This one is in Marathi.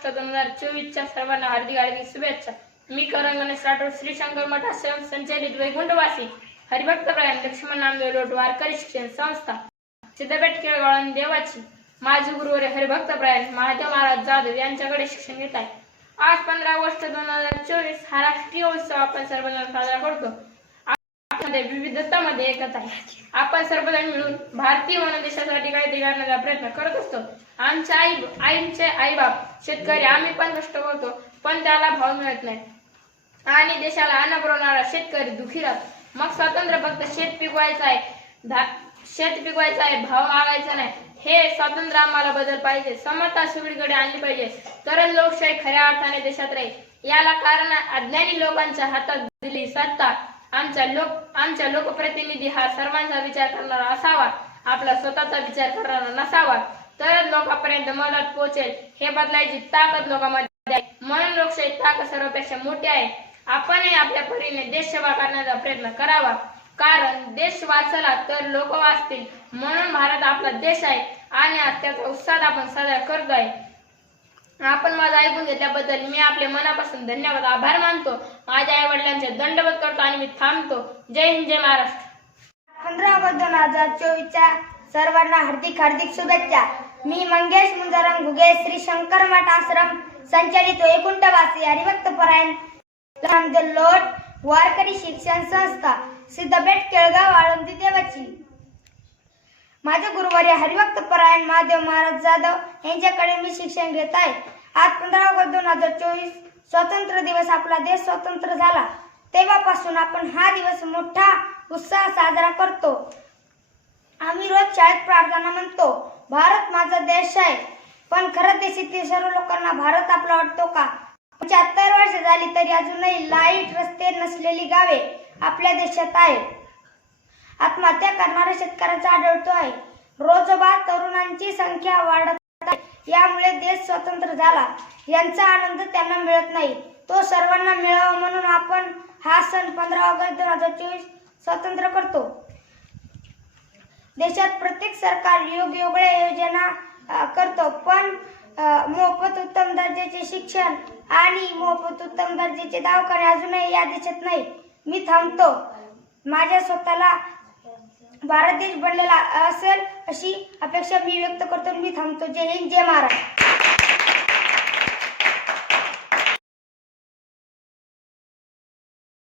ऑगस्ट दोन हजार चोवीसच्या सर्वांना हार्दिक हार्दिक शुभेच्छा. मी करंगणेश राठोड श्री शंकर मठा स्वयं संचालित वैकुंठवासी हरिभक्त प्रयाण लक्ष्मण नामदेव रोड वारकरी शिक्षण संस्था सिद्धपेठ केळगाव देवाची माझे गुरुवारी हरिभक्त प्रयाण महादेव महाराज जाधव यांच्याकडे शिक्षण घेत आहे. आज पंधरा ऑगस्ट दोन हजार चोवीस हा राष्ट्रीय उत्सव आपण सर्वजण साजरा करतो. आपल्यामध्ये विविधतामध्ये एकच आहे. आपण सर्वजण मिळून भारतीय वन देशासाठी काहीतरी करण्याचा प्रयत्न करत असतो. आमच्या आई आईचे आईबाप शेतकरी आम्ही पण कष्ट करतो पण त्याला भाव मिळत नाही. आणि देशाला अन्न पुरवणारा शेतकरी दुखी राहतो. मग स्वातंत्र्य फक्त शेत पिकवायचं आहे. शेत पिकवायचं आहे भाव मागायचा नाही. हे स्वातंत्र्य आम्हाला बदल पाहिजे. समता सगळीकडे आणली पाहिजे. तरच लोकशाही खऱ्या अर्थाने देशात राहील. याला कारण अज्ञानी लोकांच्या हातात दिली सत्ता. आमच्या लोक आमच्या लोकप्रतिनिधी हा सर्वांचा विचार करणारा असावा. आपला स्वतःचा विचार करणारा नसावा. तरच लोकांपर्यंत मदत पोहोचेल हे बदलायची ताकद लोकांमध्ये आहे. म्हणून लोकशाही ताकद सर्वपेक्षा मोठी आहे. आपणही आपल्या परीने देश सेवा करण्याचा प्रयत्न करावा. कारण देश वाचला तर लोक वाचतील. म्हणून भारत आपला देश आहे. आणि आज त्याचा उत्साह आपण साजरा करतो आहे आपण माझं ऐकून घेतल्याबद्दल मी आपले मनापासून धन्यवाद आभार मानतो. माझ्या आई वडिलांचे दंडवत करतो आणि मी थांबतो. जय हिंद जय महाराष्ट्र. पंधरा ऑगस्ट दोन हजार चोवीसच्या सर्वांना हार्दिक हार्दिक शुभेच्छा. मी मंगेश मुंजाराम घुगे श्री शंकर मठ आश्रम संचालित वैकुंठवासी हरिभक्त परायण लोट वारकरी शिक्षण संस्था सिद्धपेठ केळगाव आळंदी देवाची. माझे गुरुवारी हरिभक्त परायण महादेव महाराज जाधव यांच्याकडे मी शिक्षण घेत आहे. आज पंधरा ऑगस्ट दोन हजार चोवीस स्वातंत्र्य दिवस आपला देश स्वतंत्र झाला. तेव्हापासून आपण हा दिवस मोठा उत्साह साजरा करतो. आम्ही रोज शाळेत प्रार्थना म्हणतो भारत माझा देश आहे. पण खरं देशातील सर्व लोकांना भारत आपला वाटतो का? पंच्याहत्तर वर्ष झाली तरी अजूनही लाइट रस्ते नसलेली गावे आपल्या देशात आहेत. आत्महत्या करणाऱ्या शेतकऱ्यांचा आढळतो आहे. रोजोबा तरुणांची संख्या वाढत आहे. यामुळे देश स्वतंत्र झाला. यांचा आनंद त्यांना मिळत नाही. तो सर्वांना मिळावा म्हणून आपण हा सण पंधरा ऑगस्ट दोन हजार चोवीस स्वतंत्र करतो. देशात प्रत्येक सरकार योग्य योजना करतो. पण मोफत उत्तम दर्जाचे शिक्षण आणि मोफत उत्तम दर्जाचे दवाखाने अजूनही या देशात नाही मी थांबतो. माझ्या स्वतःला भारत देश बनलेला असेल अशी अपेक्षा मी व्यक्त करतो. मी थांबतो. जय हिंद जय महाराष्ट्र.